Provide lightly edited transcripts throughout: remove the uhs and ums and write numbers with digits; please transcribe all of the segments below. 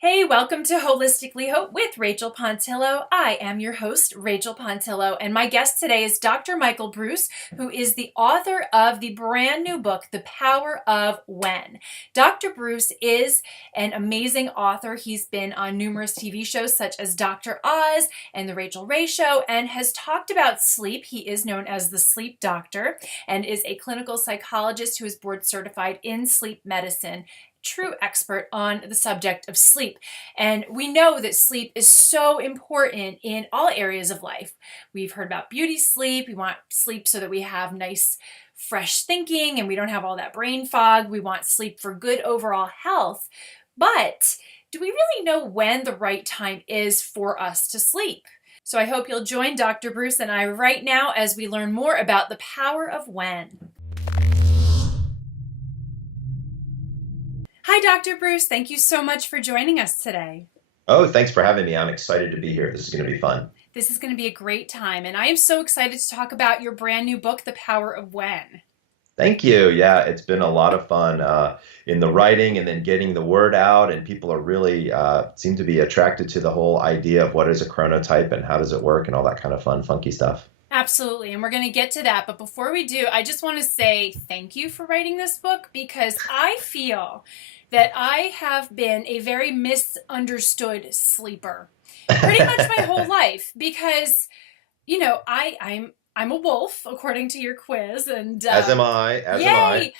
Hey, welcome to Holistically Hope with Rachel Pontillo. I am your host, Rachel Pontillo, and my guest today is Dr. Michael Breus, who is the author of the brand new book, The Power of When. Dr. Breus is an amazing author. He's been on numerous TV shows such as Dr. Oz and The Rachel Ray Show and has talked about sleep. He is known as the Sleep Doctor and is a clinical psychologist who is board certified in sleep medicine, true expert on the subject of sleep. And we know that sleep is so important in all areas of life. We've heard about beauty sleep. We want sleep so that we have nice, fresh thinking and we don't have all that brain fog. We want sleep for good overall health. But do we really know when the right time is for us to sleep? So I hope you'll join Dr. Breus and I right now as we learn more about the power of when. Hi, Dr. Breus. Thank you so much for joining us today. Oh, thanks for having me. I'm excited to be here. This is going to be fun. This is going to be a great time, and I am so excited to talk about your brand new book, The Power of When. Thank you. Yeah, it's been a lot of fun in the writing and then getting the word out, and people are really seem to be attracted to the whole idea of what is a chronotype and how does it work and all that kind of fun, funky stuff. Absolutely, and we're going to get to that. But before we do, I just want to say thank you for writing this book because I feel that I have been a very misunderstood sleeper pretty much my whole life because, I'm a wolf according to your quiz, and As am I. As am I. yay.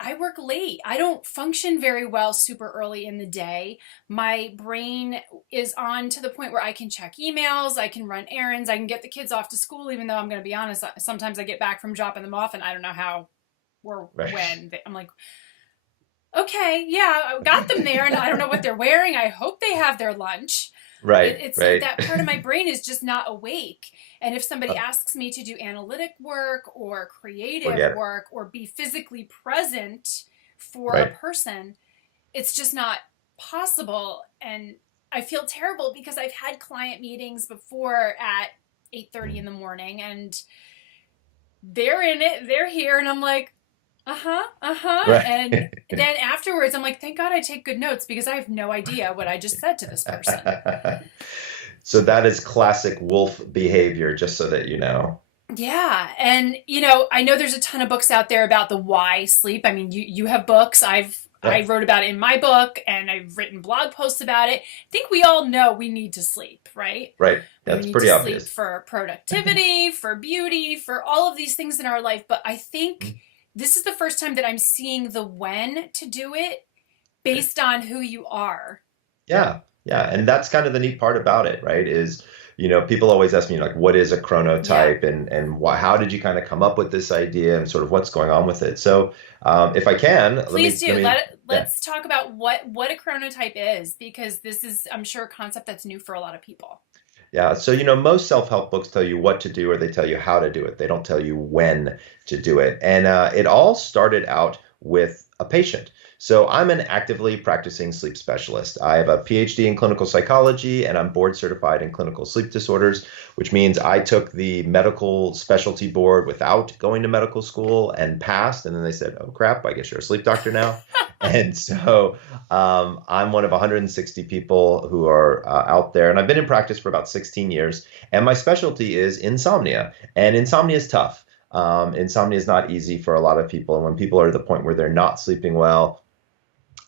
I work late. I don't function very well super early in the day. My brain is on to the point where I can check emails, I can run errands, I can get the kids off to school, even though I'm going to be honest, sometimes I get back from dropping them off and I don't know how or Right. when. I'm like, okay, yeah, I got them there and I don't know what they're wearing. I hope they have their lunch. Right. It's Right. that part of my brain is just not awake. And if somebody Uh, asks me to do analytic work or creative Forget it. work or be physically present for a Right. person, it's just not possible. And I feel terrible because I've had client meetings before at 8:30 in the morning and they're in it, they're here, and I'm like, uh-huh, uh-huh. Right. And then afterwards I'm like, thank God I take good notes because I have no idea what I just said to this person. So that is classic wolf behavior, just so that you know. Yeah, and I know there's a ton of books out there about the why sleep. I mean, you have books. I Yeah. wrote about it in my book and I've written blog posts about it. I think we all know we need to sleep, right? Right. We That's need to pretty sleep obvious. for productivity, for beauty, for all of these things in our life, but I think this is the first time that I'm seeing the when to do it based on who you are. Yeah, yeah, and that's kind of the neat part about it, right? People always ask me like, what is a Yeah. chronotype, and why, how did you kind of come up with this idea, and sort of what's going on with it? So, if I can, Please do. yeah, Let's talk about what a chronotype is because this is, I'm sure, a concept that's new for a lot of people. yeah. So, most self-help books tell you what to do, or they tell you how to do it. They don't tell you when to do it. And it all started out with a patient. So I'm an actively practicing sleep specialist. I have a PhD in clinical psychology, and I'm board certified in clinical sleep disorders, which means I took the medical specialty board without going to medical school and passed. And then they said, "Oh crap, I guess you're a sleep doctor now." And so I'm one of 160 people who are out there, and I've been in practice for about 16 years. And my specialty is insomnia, and insomnia is tough. Insomnia is not easy for a lot of people, and when people are at the point where they're not sleeping well,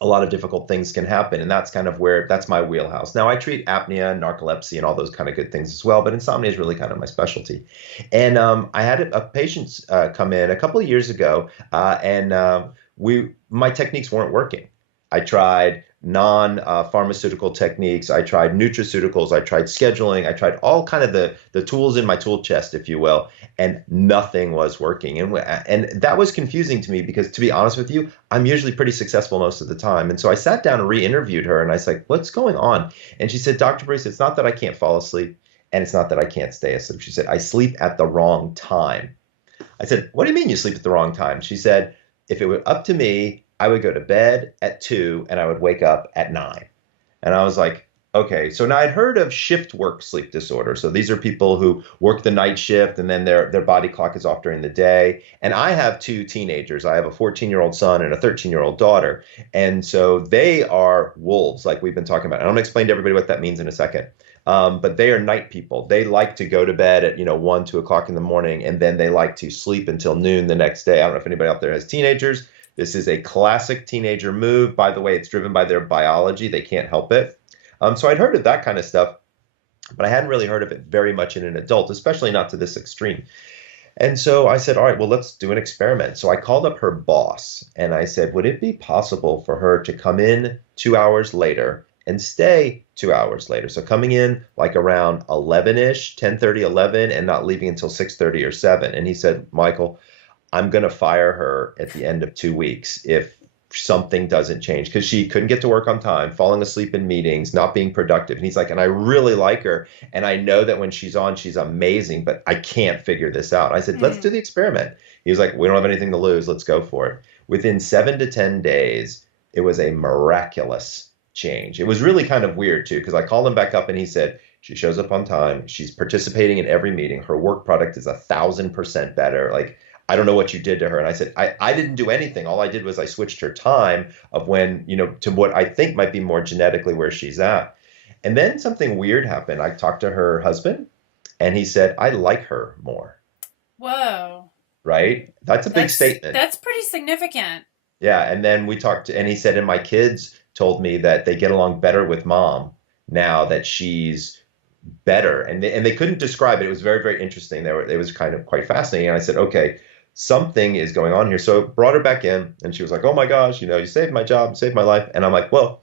a lot of difficult things can happen, and that's my wheelhouse. Now, I treat apnea, narcolepsy, and all those kind of good things as well, but insomnia is really kind of my specialty. And I had a patient come in a couple of years ago, and we my techniques weren't working. I tried non-pharmaceutical techniques. I tried nutraceuticals. I tried scheduling. I tried all kind of the tools in my tool chest, if you will, and nothing was working. And that was confusing to me because, to be honest with you, I'm usually pretty successful most of the time. And so I sat down and re-interviewed her, and I was like, "What's going on?" And she said, "Dr. Bruce, it's not that I can't fall asleep, and it's not that I can't stay asleep." She said, "I sleep at the wrong time." I said, "What do you mean you sleep at the wrong time?" She said, "If it were up to me, I would go to bed at 2 and I would wake up at 9." And I was like, Okay, so now I'd heard of shift work sleep disorder. So these are people who work the night shift and then their body clock is off during the day. And I have two teenagers. I have a 14-year-old son and a 13-year-old daughter. And so they are wolves, like we've been talking about. And I'm going to explain to everybody what that means in a second. But they are night people. They like to go to bed at, 1, 2 o'clock in the morning, and then they like to sleep until noon the next day. I don't know if anybody out there has teenagers. This is a classic teenager move. By the way, it's driven by their biology. They can't help it. So I'd heard of that kind of stuff, but I hadn't really heard of it very much in an adult, especially not to this extreme. And so I said, all right, well, let's do an experiment. So I called up her boss and I said, would it be possible for her to come in 2 hours later and stay 2 hours later? So coming in like around 11-ish, 10:30, 11, and not leaving until 6:30 or 7. And he said, Michael, I'm going to fire her at the end of 2 weeks if something doesn't change, because she couldn't get to work on time, falling asleep in meetings, not being productive. And he's like, and I really like her. And I know that when she's on, she's amazing, but I can't figure this out. I said, let's do the experiment. He was like, we don't have anything to lose. Let's go for it. Within 7 to 10 days, it was a miraculous change. It was really kind of weird too, because I called him back up and he said, she shows up on time. She's participating in every meeting. Her work product is 1,000% better. Like, I don't know what you did to her. And I said, I didn't do anything. All I did was I switched her time of when, to what I think might be more genetically where she's at. And then something weird happened. I talked to her husband and he said, I like her more. Whoa. Right? That's a big statement. That's pretty significant. Yeah. And then we talked and he said, and my kids told me that they get along better with mom now that she's better. And they couldn't describe it. It was very, very interesting. It was kind of quite fascinating. And I said, okay, something is going on here. So brought her back in and she was like, oh my gosh, you saved my job, saved my life. And I'm like, well,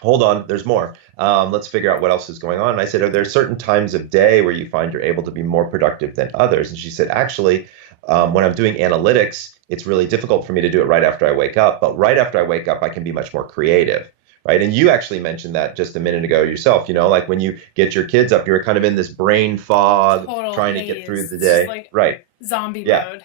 hold on, there's more. Let's figure out what else is going on. And I said, are there certain times of day where you find you're able to be more productive than others? And she said, actually, when I'm doing analytics, it's really difficult for me to do it right after I wake up. But right after I wake up, I can be much more creative. Right. And you actually mentioned that just a minute ago yourself, like when you get your kids up, you're kind of in this brain fog, trying to get through the day. Like right. Zombie mode.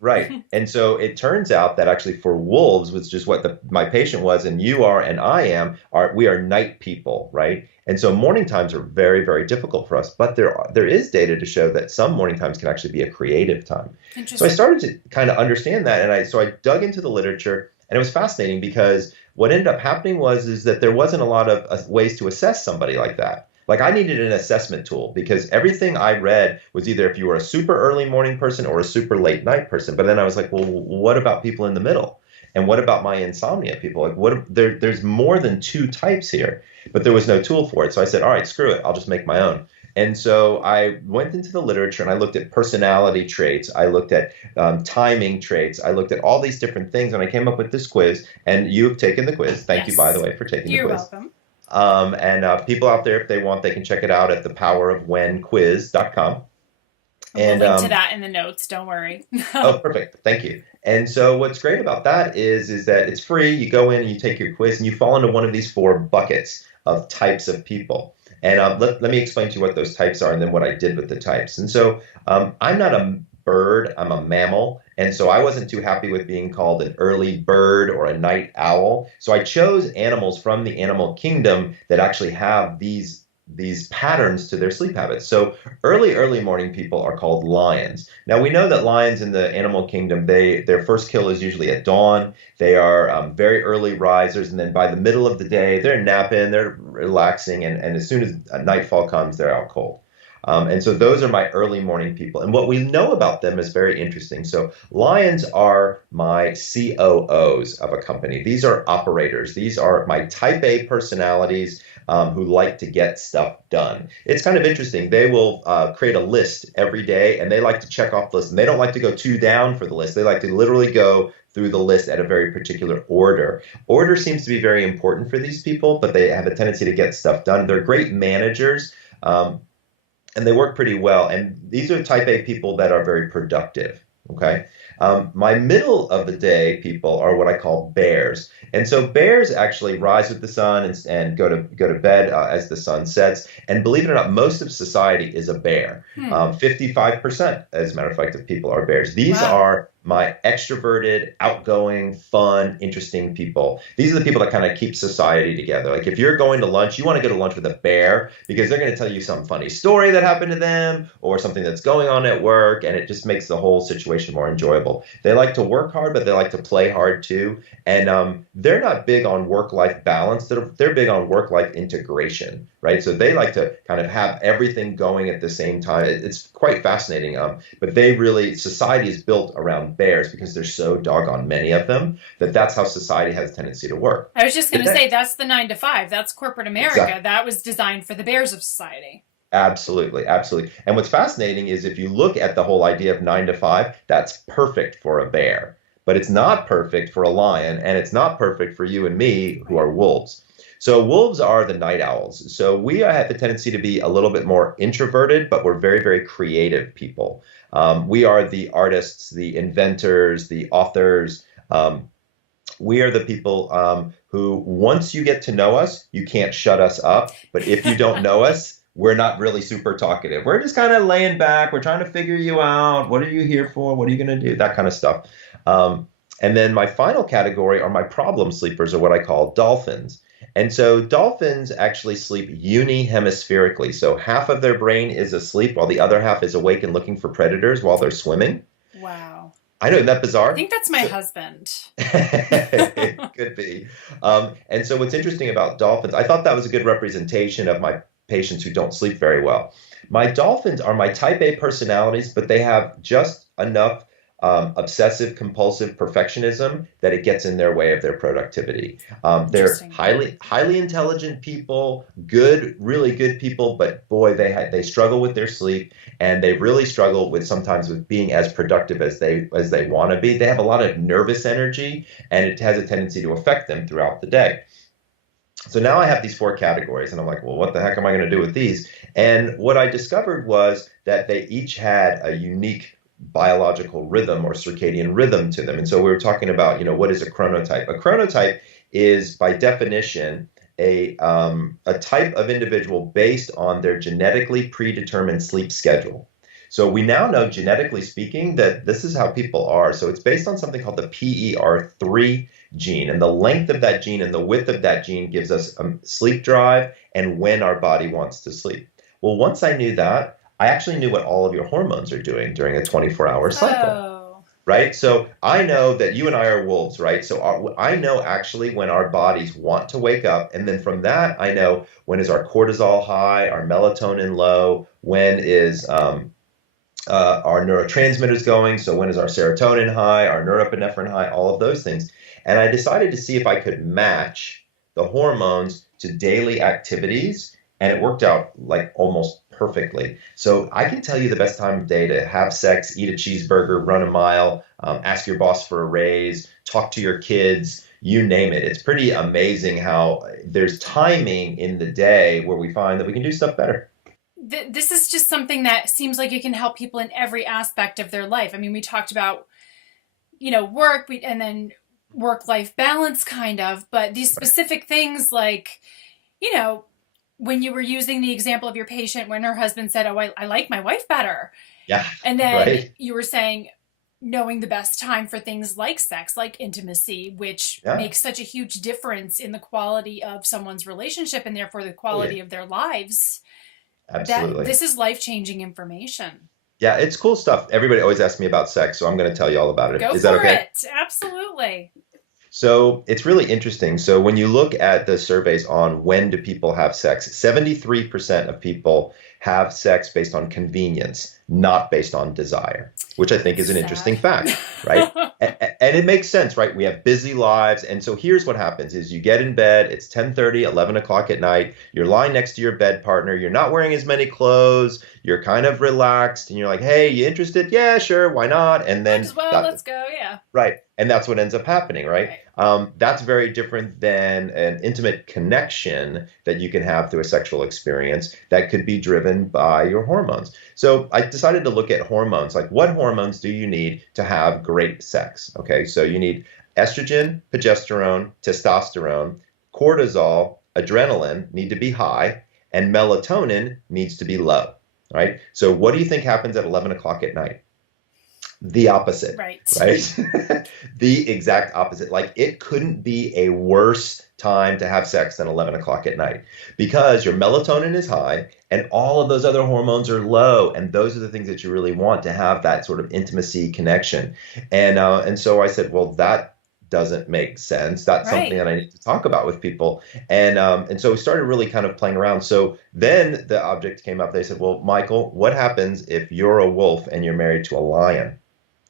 Right. And so it turns out that actually for wolves, which is what my patient was, and you are, and I am, we are night people. Right. And so morning times are very, very difficult for us. But there is data to show that some morning times can actually be a creative time. So I started to kind of understand that. And I dug into the literature, and it was fascinating because what ended up happening is that there wasn't a lot of ways to assess somebody like that. Like I needed an assessment tool because everything I read was either if you were a super early morning person or a super late night person. But then I was like, well, what about people in the middle? And what about my insomnia people? Like there's more than 2 types here, but there was no tool for it. So I said, all right, screw it. I'll just make my own. And so I went into the literature and I looked at personality traits. I looked at timing traits. I looked at all these different things, and I came up with this quiz. And you have taken the quiz. Thank you, by the way, for taking the quiz. You're welcome. And people out there, if they want, they can check it out at thepowerofwhenquiz.com. And we'll link to that in the notes. Don't worry. Oh, perfect. Thank you. And so what's great about that is that it's free. You go in and you take your quiz and you fall into one of these 4 buckets of types of people. And let me explain to you what those types are and then what I did with the types. And so I'm not a bird, I'm a mammal. And so I wasn't too happy with being called an early bird or a night owl. So I chose animals from the animal kingdom that actually have these patterns to their sleep habits. So early morning people are called lions. Now we know that lions in the animal kingdom, their first kill is usually at dawn. They are very early risers, and then by the middle of the day, they're napping, they're relaxing, and as soon as nightfall comes, they're out cold. And so those are my early morning people. And what we know about them is very interesting. So lions are my COOs of a company. These are operators. These are my type A personalities who like to get stuff done. It's kind of interesting. They will create a list every day, and they like to check off the list. And they don't like to go 2 down for the list. They like to literally go through the list at a very particular order. Order seems to be very important for these people, but they have a tendency to get stuff done. They're great managers. And they work pretty well. And these are type A people that are very productive. Okay. My middle of the day people are what I call bears. And so bears actually rise with the sun and go to bed as the sun sets. And believe it or not, most of society is a bear. 55%, as a matter of fact, of people are bears. These are my extroverted, outgoing, fun, interesting people. These are the people that kind of keep society together. Like if you're going to lunch, you want to go to lunch with a bear because they're going to tell you some funny story that happened to them or something that's going on at work, and it just makes the whole situation more enjoyable. They like to work hard, but they like to play hard too. And they're not big on work-life balance. They're big on work-life integration, right? So they like to kind of have everything going at the same time. It's quite fascinating. But society is built around bears because there's so doggone many of them that's how society has a tendency to work. I was just going to say that's the 9 to 5. That's corporate America. Exactly. That was designed for the bears of society. Absolutely, absolutely. And what's fascinating is if you look at the whole idea of 9 to 5, that's perfect for a bear, but it's not perfect for a lion, and it's not perfect for you and me who are wolves. So wolves are the night owls. So we have the tendency to be a little bit more introverted, but we're very, very creative people. We are the artists, the inventors, the authors. We are the people who, once you get to know us, you can't shut us up. But if you don't know us, we're not really super talkative. We're just kind of laying back. We're trying to figure you out. What are you here for? What are you going to do? That kind of stuff. And then my final category are my problem sleepers, or what I call dolphins. And so dolphins actually sleep unihemispherically. So half of their brain is asleep while the other half is awake and looking for predators while they're swimming. Wow. I know, isn't that bizarre? I think that's my husband. It could be. And so what's interesting about dolphins, I thought that was a good representation of my patients who don't sleep very well. My dolphins are my type A personalities, but they have just enough obsessive compulsive perfectionism that it gets in their way of their productivity. They're highly intelligent people, really good people, but boy, they struggle with their sleep, and they really struggle with sometimes with being as productive as they want to be. They have a lot of nervous energy, and it has a tendency to affect them throughout the day. So now I have these 4 categories, and I'm like, well, what the heck am I going to do with these? And what I discovered was that they each had a unique biological rhythm or circadian rhythm to them. And so we were talking about, what is a chronotype? A chronotype is, by definition, a type of individual based on their genetically predetermined sleep schedule. So we now know, genetically speaking, that this is how people are. So it's based on something called the PER3 gene, and the length of that gene and the width of that gene gives us a sleep drive and when our body wants to sleep. Well, once I knew that, I actually knew what all of your hormones are doing during a 24-hour cycle. Oh. Right? So I know that you and I are wolves, right? So I know actually when our bodies want to wake up. And then from that, I know when is our cortisol high, our melatonin low, when is our neurotransmitters going. So when is our serotonin high, our norepinephrine high, all of those things. And I decided to see if I could match the hormones to daily activities. And it worked out like almost perfectly. So I can tell you the best time of day to have sex, eat a cheeseburger, run a mile, ask your boss for a raise, talk to your kids, you name it. It's pretty amazing how there's timing in the day where we find that we can do stuff better. This is just something that seems like it can help people in every aspect of their life. I mean, we talked about, work and then work-life balance kind of, but these specific things like, when you were using the example of your patient when her husband said, oh, I like my wife better. Yeah. And then right. you were saying knowing the best time for things like sex, like intimacy, which makes such a huge difference in the quality of someone's relationship and therefore the quality of their lives. Absolutely. This is life-changing information. Yeah, it's cool stuff. Everybody always asks me about sex, so I'm going to tell you all about it. Is that okay? Go for it. Absolutely. So it's really interesting. So when you look at the surveys on when do people have sex, 73% of people have sex based on convenience, not based on desire, which I think is an interesting fact, right? And it makes sense, right? We have busy lives. And so here's what happens is you get in bed, it's 10:30, 11 o'clock at night, you're lying next to your bed partner, you're not wearing as many clothes, you're kind of relaxed, and you're like, hey, you interested? Yeah, sure, why not? And then let's go, yeah. Right. And that's what ends up happening, right? That's very different than an intimate connection that you can have through a sexual experience that could be driven by your hormones. So I decided to look at hormones, like what hormones do you need to have great sex? Okay, so you need estrogen, progesterone, testosterone, cortisol, adrenaline need to be high, and melatonin needs to be low, right? So what do you think happens at 11 o'clock at night? the opposite, Right. right? The exact opposite. Like it couldn't be a worse time to have sex than 11 o'clock at night because your melatonin is high and all of those other hormones are low. And those are the things that you really want to have that sort of intimacy connection. And so I said, well, that doesn't make sense. That's something Right. that I need to talk about with people. And so we started really kind of playing around. So then the object came up. They said, well, Michael, what happens if you're a wolf and you're married to a lion?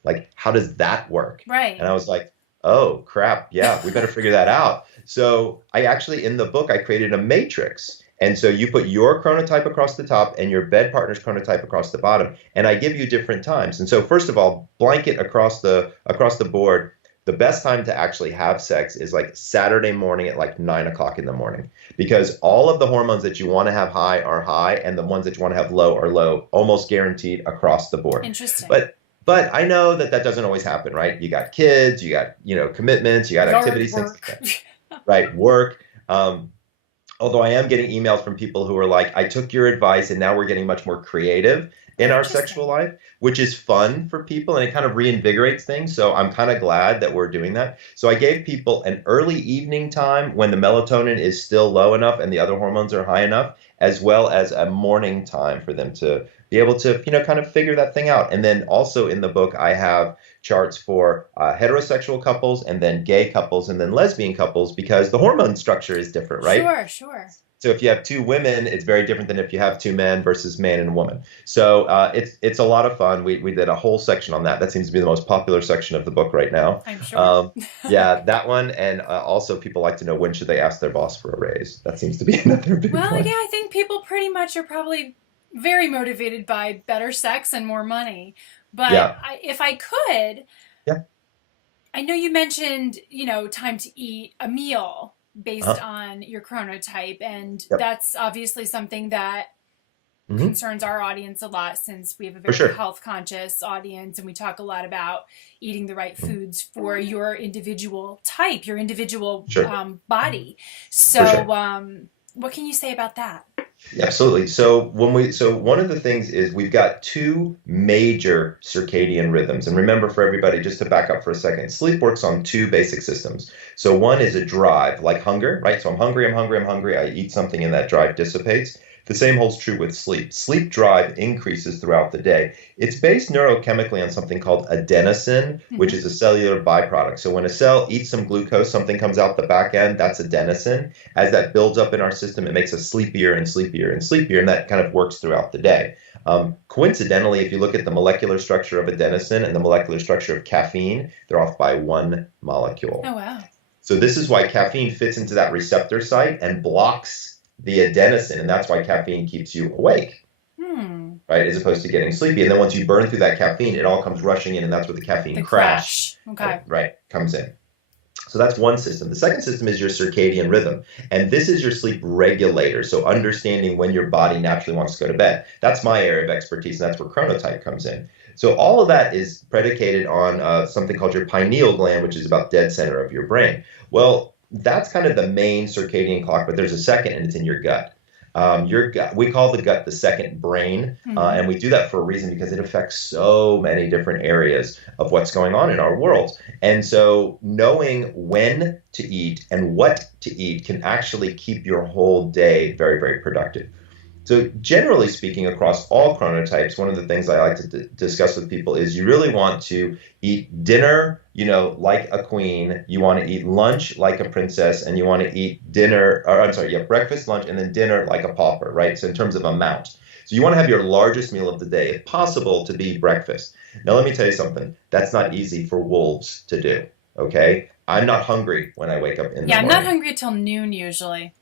Like, how does that work? And Right. I was like, oh, crap. Yeah, we better figure that out. So I actually, in the book, I created a matrix. And so you put your chronotype across the top and your bed partner's chronotype across the bottom, and I give you different times. And so first of all, blanket across the board, the best time to actually have sex is like Saturday morning at like 9 o'clock in the morning, because all of the hormones that you want to have high are high, and the ones that you want to have low are low, almost guaranteed across the board. Interesting. But I know that that doesn't always happen, right? You got kids, you got, commitments, you got Yard activities, things like work. that, right? Work. Although I am getting emails from people who are like, I took your advice and now we're getting much more creative Oh, in our sexual interesting. life, which is fun for people and it kind of reinvigorates things. So I'm kind of glad that we're doing that. So I gave people an early evening time when the melatonin is still low enough and the other hormones are high enough, as well as a morning time for them to be able to, kind of figure that thing out. And then also in the book, I have charts for heterosexual couples and then gay couples and then lesbian couples because the hormone structure is different, right? Sure, sure. So if you have two women, it's very different than if you have two men versus man and woman. So it's a lot of fun. We did a whole section on that. That seems to be the most popular section of the book right now. I'm sure. Yeah, that one, and also people like to know when should they ask their boss for a raise. That seems to be another big Well, yeah, one. I think people pretty much are probably very motivated by better sex and more money. But Yeah, if I could, yeah, I know you mentioned, time to eat a meal based uh-huh. on your chronotype, and Yep, that's obviously something that hmm, concerns our audience a lot since we have a for very sure. health conscious audience and we talk a lot about eating the right Mhm. foods for your individual type, your individual Sure, body. for sure. So, what can you say about that? Yeah, absolutely. So one of the things is we've got two major circadian rhythms. And remember for everybody, just to back up for a second, sleep works on two basic systems. So one is a drive, like hunger, right? So I'm hungry, I'm hungry, I'm hungry. I eat something and that drive dissipates. The same holds true with sleep. Sleep drive increases throughout the day. It's based neurochemically on something called adenosine, which Mm-hmm. is a cellular byproduct. So when a cell eats some glucose, something comes out the back end, that's adenosine. As that builds up in our system, it makes us sleepier and sleepier and sleepier, and that kind of works throughout the day. Coincidentally, if you look at the molecular structure of adenosine and the molecular structure of caffeine, they're off by one molecule. Oh, wow. So this is why caffeine fits into that receptor site and blocks the adenosine, and that's why caffeine keeps you awake, Hmm. right, as opposed to getting sleepy. And then once you burn through that caffeine, it all comes rushing in, and that's where the caffeine The crash, crash. Okay. right, comes in. So that's one system. The second system is your circadian rhythm. And this is your sleep regulator. So understanding when your body naturally wants to go to bed. That's my area of expertise, and that's where chronotype comes in. So all of that is predicated on something called your pineal gland, which is about dead center of your brain. Well, that's kind of the main circadian clock, but there's a second, and it's in your gut. Your gut, we call the gut the second brain, Mm-hmm. and we do that for a reason because it affects so many different areas of what's going on in our world. And so knowing when to eat and what to eat can actually keep your whole day very, very productive. So generally speaking, across all chronotypes, one of the things I like to discuss with people is you really want to eat dinner, like a queen. You want to eat lunch like a princess, and you want to eat dinner, or I'm sorry, yeah, breakfast, lunch, and then dinner like a pauper, right? So in terms of amount. So you want to have your largest meal of the day, if possible, to be breakfast. Now, let me tell you something. That's not easy for wolves to do, okay? I'm not hungry when I wake up in the Yeah, I'm not morning. hungry till noon usually.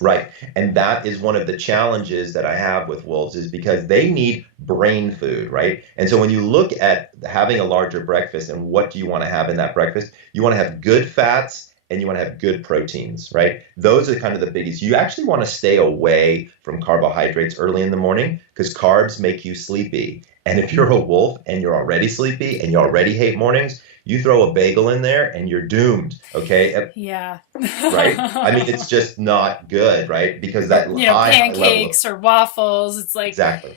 Right. And that is one of the challenges that I have with wolves is because they need brain food, right? And so when you look at having a larger breakfast and what do you want to have in that breakfast, you want to have good fats and you want to have good proteins, right? Those are kind of the biggies. You actually want to stay away from carbohydrates early in the morning because carbs make you sleepy. And if you're a wolf and you're already sleepy and you already hate mornings, you throw a bagel in there and you're doomed, okay? Yeah. Right? I mean, it's just not good, right? Because that Or, high level of pancakes or waffles. It's like, exactly.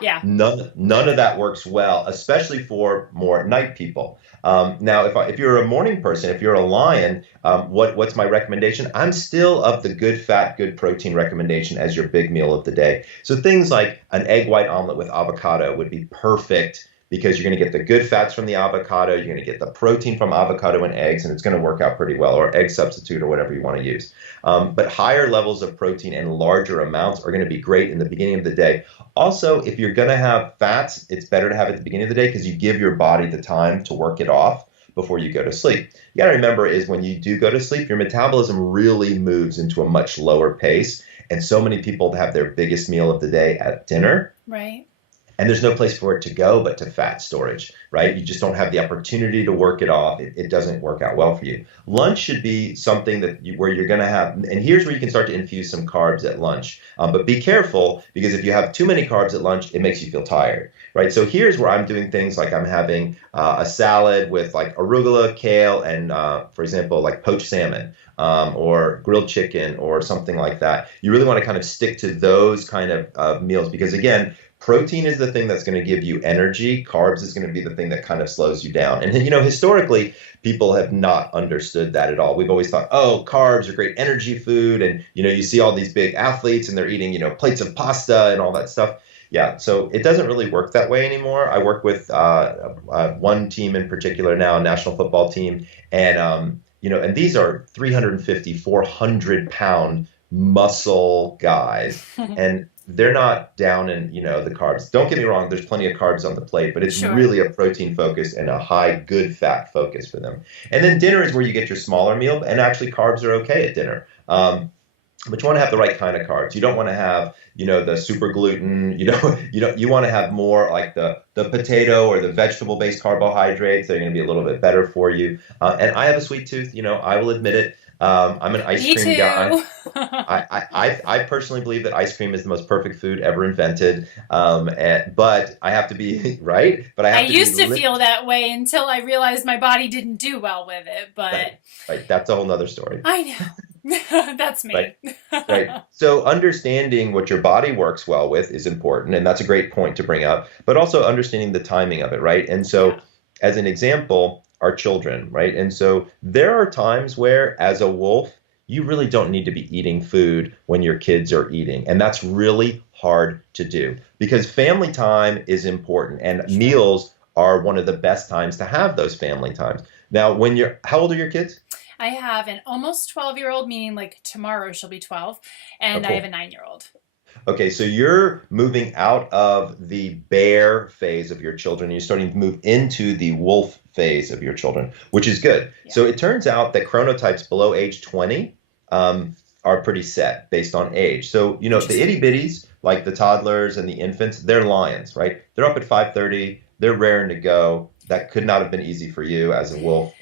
Yeah. None of that works well, especially for more night people. Now, if you're a morning person, if you're a lion, what's my recommendation? I'm still of the good fat, good protein recommendation as your big meal of the day. So things like an egg white omelet with avocado would be perfect because you're going to get the good fats from the avocado, you're going to get the protein from avocado and eggs, and it's going to work out pretty well, or egg substitute, or whatever you want to use. But higher levels of protein and larger amounts are going to be great in the beginning of the day. Also, if you're going to have fats, it's better to have it at the beginning of the day because you give your body the time to work it off before you go to sleep. You got to remember is when you do go to sleep, your metabolism really moves into a much lower pace. And so many people have their biggest meal of the day at dinner. Right. And there's no place for it to go but to fat storage, right? You just don't have the opportunity to work it off. It doesn't work out well for you. Lunch should be something where you're going to have, and here's where you can start to infuse some carbs at lunch. But be careful because if you have too many carbs at lunch, it makes you feel tired, right? So here's where I'm doing things like I'm having a salad with like arugula, kale, and for example, like poached salmon. Or grilled chicken or something like that. You really want to kind of stick to those kind of meals because, again, protein is the thing that's going to give you energy. Carbs is going to be the thing that kind of slows you down. And, historically, people have not understood that at all. We've always thought, oh, carbs are great energy food. And, you see all these big athletes and they're eating, plates of pasta and all that stuff. Yeah, so it doesn't really work that way anymore. I work with one team in particular now, a national football team. And, and these are 350, 400-pound muscle guys. And they're not down in, the carbs. Don't get me wrong, there's plenty of carbs on the plate, but it's really a protein focus and a high good fat focus for them. And then dinner is where you get your smaller meal, and actually carbs are okay at dinner. But you want to have the right kind of carbs. You don't want to have, the super gluten. You want to have more like the potato or the vegetable-based carbohydrates. They're going to be a little bit better for you. And I have a sweet tooth. I will admit it. I'm an ice cream guy. I personally believe that ice cream is the most perfect food ever invented. But I have to be right. But I used to feel that way until I realized my body didn't do well with it. But right. That's a whole nother story. I know. That's me. Right. So understanding what your body works well with is important, and that's a great point to bring up, but also understanding the timing of it, right? And so as an example, our children, right? And so there are times where as a wolf, you really don't need to be eating food when your kids are eating. And that's really hard to do because family time is important and meals are one of the best times to have those family times. Now, how old are your kids? I have an almost 12-year-old, meaning like tomorrow she'll be 12, and I have a 9-year-old. Okay, so you're moving out of the bear phase of your children. You're starting to move into the wolf phase of your children, which is good. Yeah. So it turns out that chronotypes below age 20 are pretty set based on age. So, the itty bitties, like the toddlers and the infants, they're lions, right? They're up at 5:30. They're raring to go. That could not have been easy for you as a wolf.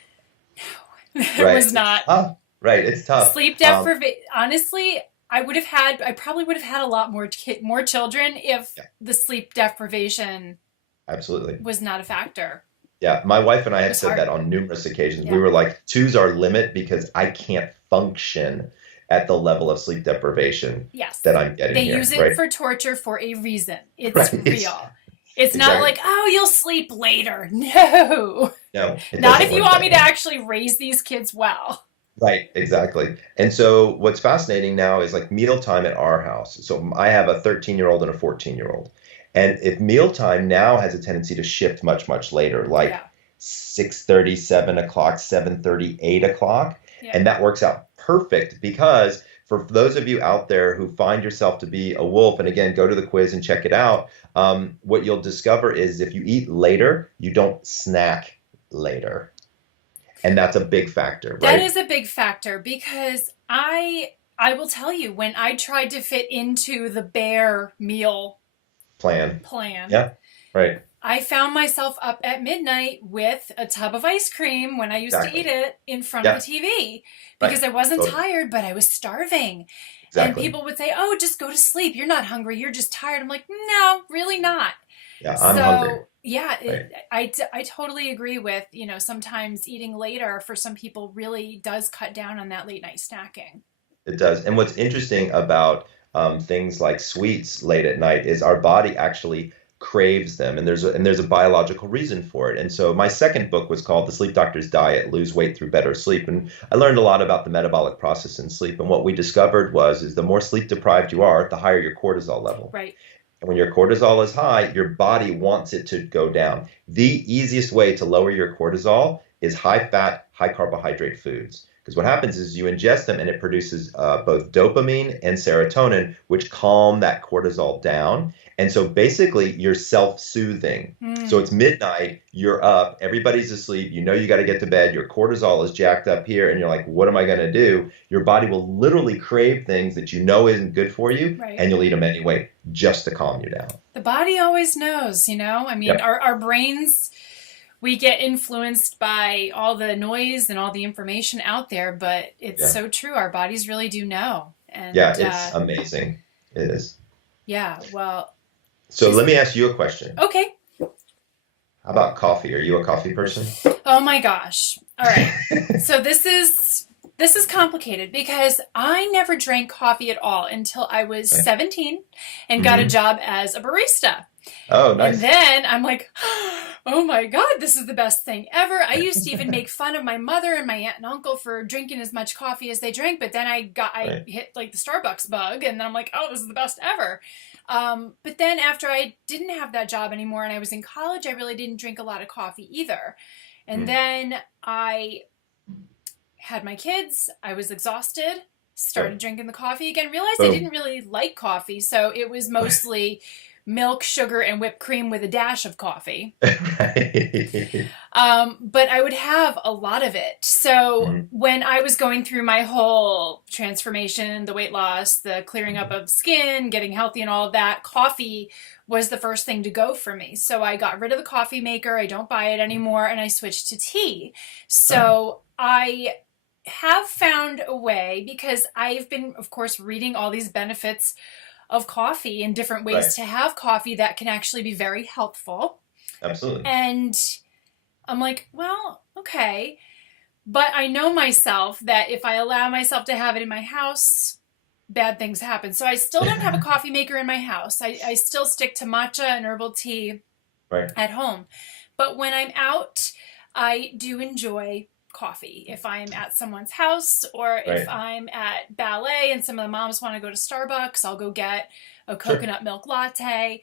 It was not. Right, it's tough. Sleep deprivation. Honestly, I probably would have had a lot more children if the sleep deprivation absolutely was not a factor. Yeah, my wife and I have said that on numerous occasions. Yeah. We were like, two's our limit because I can't function at the level of sleep deprivation that I'm getting. They use it for torture for a reason. It's real. It's not like, oh, you'll sleep later. No. No. Not if you want me to actually raise these kids well. Right, exactly. And so what's fascinating now is like mealtime at our house. So I have a 13-year-old and a 14-year-old. And if mealtime now has a tendency to shift much, much later, like 6:30, 7 o'clock, 7:30, 8 o'clock. Yeah. And that works out perfect because for those of you out there who find yourself to be a wolf, and again, go to the quiz and check it out, what you'll discover is if you eat later, you don't snack later. And that's a big factor, right? That is a big factor because I will tell you, when I tried to fit into the bear meal plan. Yeah, right. I found myself up at midnight with a tub of ice cream when I used to eat it in front of the TV because I wasn't tired, but I was starving. Exactly. And people would say, oh, just go to sleep. You're not hungry. You're just tired. I'm like, no, really not. Yeah, I'm hungry. Yeah, I totally agree with, sometimes eating later for some people really does cut down on that late night snacking. It does. And what's interesting about things like sweets late at night is our body actually craves them, and there's a biological reason for it. And so my second book was called The Sleep Doctor's Diet: Lose Weight Through Better Sleep, and I learned a lot about the metabolic process in sleep. And what we discovered is the more sleep deprived you are, the higher your cortisol level. Right. And when your cortisol is high, your body wants it to go down. The easiest way to lower your cortisol is high fat, high carbohydrate foods. Because what happens is you ingest them and it produces both dopamine and serotonin, which calm that cortisol down. And so basically you're self-soothing. So it's midnight, you're up, everybody's asleep, you know you got to get to bed, your cortisol is jacked up here, and you're like, what am I going to do? Your body will literally crave things that you know isn't good for you, Right. and you'll eat them anyway just to calm you down. The body always knows, I mean, Yep. our brains, we get influenced by all the noise and all the information out there, but it's so true. Our bodies really do know. And Yeah, it's amazing. It is. yeah, well, So let me ask you a question. okay. How about coffee? Are you a coffee person? Oh my gosh. All right. So this is complicated because I never drank coffee at all until I was 17 and got a job as a barista. Oh, nice. And then I'm like, oh my God, this is the best thing ever. I used to even make fun of my mother and my aunt and uncle for drinking as much coffee as they drank. But then I hit like the Starbucks bug, and then I'm like, oh, this is the best ever. But then after I didn't have that job anymore and I was in college, I really didn't drink a lot of coffee either. And then I had my kids. I was exhausted. Started drinking the coffee again. Realized I didn't really like coffee, so it was mostly milk, sugar, and whipped cream with a dash of coffee. Right. But I would have a lot of it. So when I was going through my whole transformation, the weight loss, the clearing up of skin, getting healthy and all of that, coffee was the first thing to go for me. So I got rid of the coffee maker. I don't buy it anymore. And I switched to tea. So I have found a way, because I've been, of course, reading all these benefits of coffee and different ways to have coffee that can actually be very helpful. Absolutely. And I'm like, well, okay. But I know myself that if I allow myself to have it in my house, bad things happen. So I still don't have a coffee maker in my house. I still stick to matcha and herbal tea at home. But when I'm out, I do enjoy coffee. If I'm at someone's house, or if I'm at ballet and some of the moms want to go to Starbucks, I'll go get a coconut milk latte.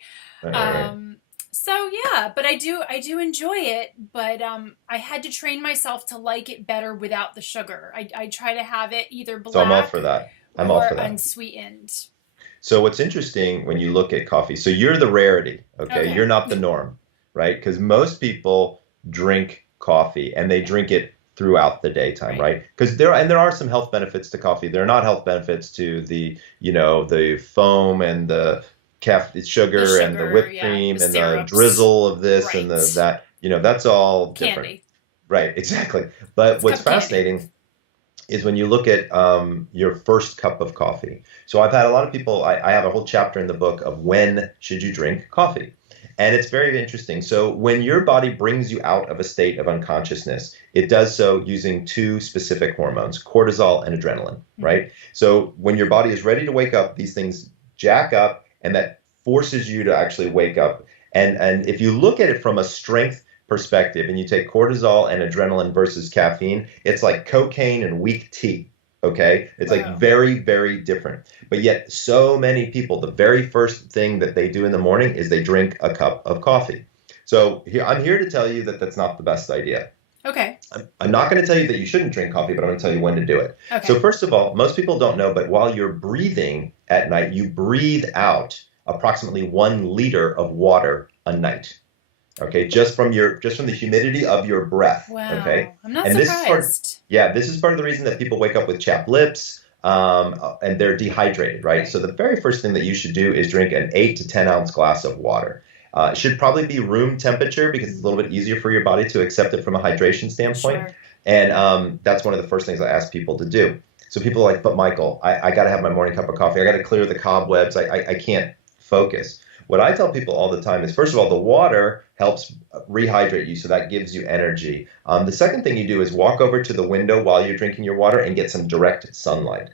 So yeah, but I do enjoy it, but I had to train myself to like it better without the sugar. I try to have it either black, so I'm all for that. or unsweetened. So what's interesting when you look at coffee, so you're the rarity, okay? You're not the norm, right? Because most people drink coffee and they drink it throughout the daytime, right? Because there are some health benefits to coffee. There are not health benefits to the foam and the sugar and the whipped cream and the drizzle of this and that. That's all different. Candy. Right, exactly. But what's fascinating is when you look at your first cup of coffee. So I've had a lot of people, I have a whole chapter in the book of when should you drink coffee. And it's very interesting. So when your body brings you out of a state of unconsciousness, it does so using two specific hormones, cortisol and adrenaline, right? So when your body is ready to wake up, these things jack up, and that forces you to actually wake up. And if you look at it from a strength perspective and you take cortisol and adrenaline versus caffeine, it's like cocaine and weak tea. Okay, it's like very, very different. But yet so many people, the very first thing that they do in the morning is they drink a cup of coffee. So I'm here to tell you that that's not the best idea. Okay. I'm not going to tell you that you shouldn't drink coffee, but I'm going to tell you when to do it. Okay. So first of all, most people don't know, but while you're breathing at night, you breathe out approximately 1 liter of water a night. Okay, just from the humidity of your breath. Wow. Okay, I'm not and surprised. this is part of the reason that people wake up with chapped lips, and they're dehydrated, right? So the very first thing that you should do is drink an 8 to 10 ounce glass of water. It should probably be room temperature because it's a little bit easier for your body to accept it from a hydration standpoint. Sure. And that's one of the first things I ask people to do. So people are like, but Michael, I got to have my morning cup of coffee. I got to clear the cobwebs. I can't focus. What I tell people all the time is, first of all, the water helps rehydrate you, so that gives you energy. The second thing you do is walk over to the window while you're drinking your water and get some direct sunlight.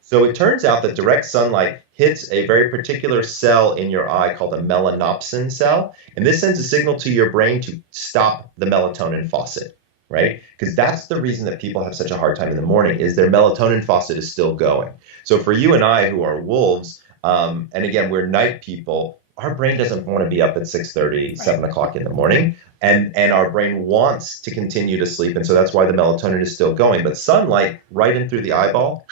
So it turns out that direct sunlight hits a very particular cell in your eye called a melanopsin cell, and this sends a signal to your brain to stop the melatonin faucet, right? Because that's the reason that people have such a hard time in the morning, is their melatonin faucet is still going. So for you and I, who are wolves, and again, we're night people, our brain doesn't want to be up at 6:30, 7 o'clock in the morning. And our brain wants to continue to sleep. And so that's why the melatonin is still going. But sunlight right in through the eyeball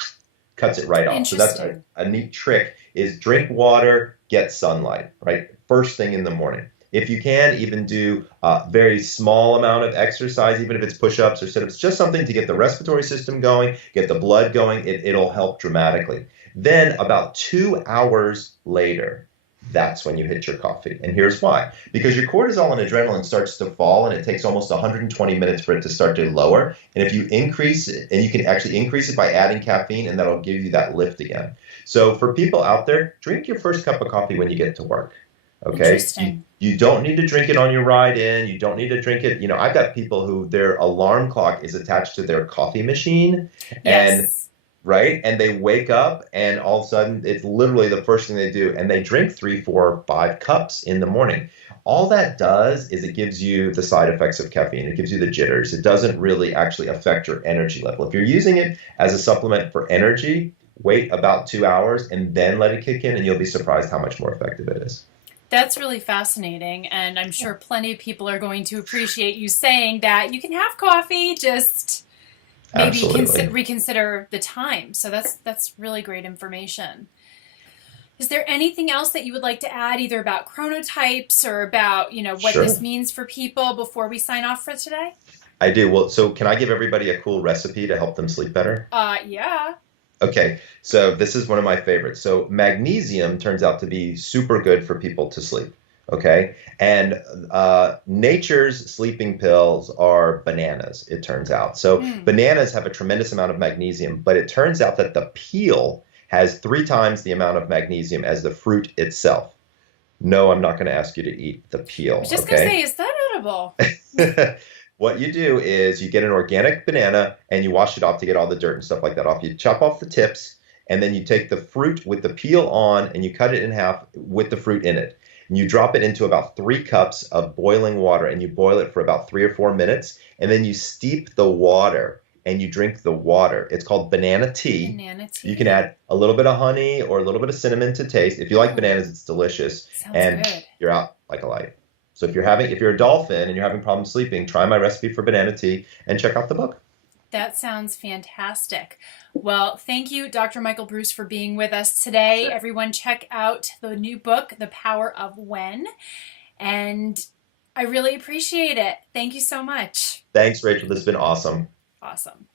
cuts it right off. So that's a neat trick, is drink water, get sunlight, right? First thing in the morning. If you can, even do a very small amount of exercise, even if it's push-ups or sit-ups, just something to get the respiratory system going, get the blood going, it'll help dramatically. Then about 2 hours later, that's when you hit your coffee. And here's why. Because your cortisol and adrenaline starts to fall, and it takes almost 120 minutes for it to start to lower. And if you increase it, and you can actually increase it by adding caffeine, and that'll give you that lift again. So for people out there, drink your first cup of coffee when you get to work. Okay. You don't need to drink it on your ride in. You don't need to drink it. You know, I've got people who their alarm clock is attached to their coffee machine. And right? And they wake up, and all of a sudden it's literally the first thing they do. And they drink 3, 4, 5 cups in the morning. All that does is it gives you the side effects of caffeine. It gives you the jitters. It doesn't really actually affect your energy level. If you're using it as a supplement for energy, wait about 2 hours and then let it kick in, and you'll be surprised how much more effective it is. That's really fascinating, and I'm sure plenty of people are going to appreciate you saying that you can have coffee, just maybe reconsider the time. So that's really great information. Is there anything else that you would like to add, either about chronotypes or about, what this means for people before we sign off for today? I do. Well, so can I give everybody a cool recipe to help them sleep better? Yeah. Okay, so this is one of my favorites. So magnesium turns out to be super good for people to sleep, okay? And nature's sleeping pills are bananas, it turns out. So bananas have a tremendous amount of magnesium, but it turns out that the peel has 3 times the amount of magnesium as the fruit itself. No, I'm not going to ask you to eat the peel, I was just going to say, is that edible? What you do is you get an organic banana and you wash it off to get all the dirt and stuff like that off. You chop off the tips, and then you take the fruit with the peel on and you cut it in half with the fruit in it. And you drop it into about 3 cups of boiling water, and you boil it for about 3 or 4 minutes. And then you steep the water and you drink the water. It's called banana tea. Banana tea. You can add a little bit of honey or a little bit of cinnamon to taste. If you like bananas, it's delicious. Sounds good. You're out like a light. So if you're a dolphin and you're having problems sleeping, try my recipe for banana tea and check out the book. That sounds fantastic. Well, thank you, Dr. Michael Breus, for being with us today. Sure. Everyone, check out the new book, The Power of When. And I really appreciate it. Thank you so much. Thanks, Rachel. This has been awesome. Awesome.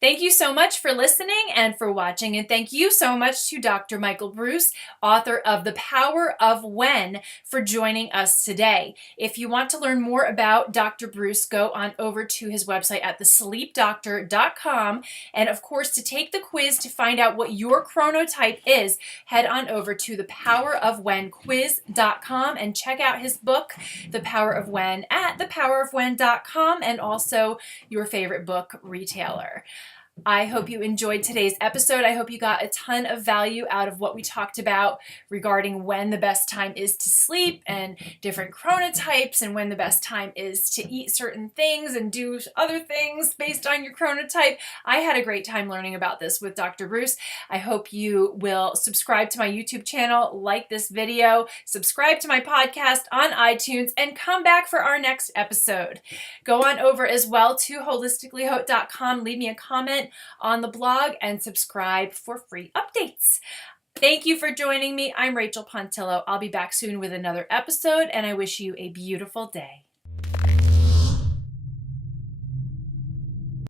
Thank you so much for listening and for watching, and thank you so much to Dr. Michael Breus, author of The Power of When, for joining us today. If you want to learn more about Dr. Breus, go on over to his website at thesleepdoctor.com, and of course, to take the quiz to find out what your chronotype is, head on over to thepowerofwhenquiz.com and check out his book, The Power of When, at thepowerofwhen.com, and also your favorite book retailer. I hope you enjoyed today's episode. I hope you got a ton of value out of what we talked about regarding when the best time is to sleep and different chronotypes, and when the best time is to eat certain things and do other things based on your chronotype. I had a great time learning about this with Dr. Breus. I hope you will subscribe to my YouTube channel, like this video, subscribe to my podcast on iTunes, and come back for our next episode. Go on over as well to holisticallyhope.com, leave me a comment on the blog, and subscribe for free updates. Thank you for joining me. I'm Rachel Pontillo. I'll be back soon with another episode, and I wish you a beautiful day.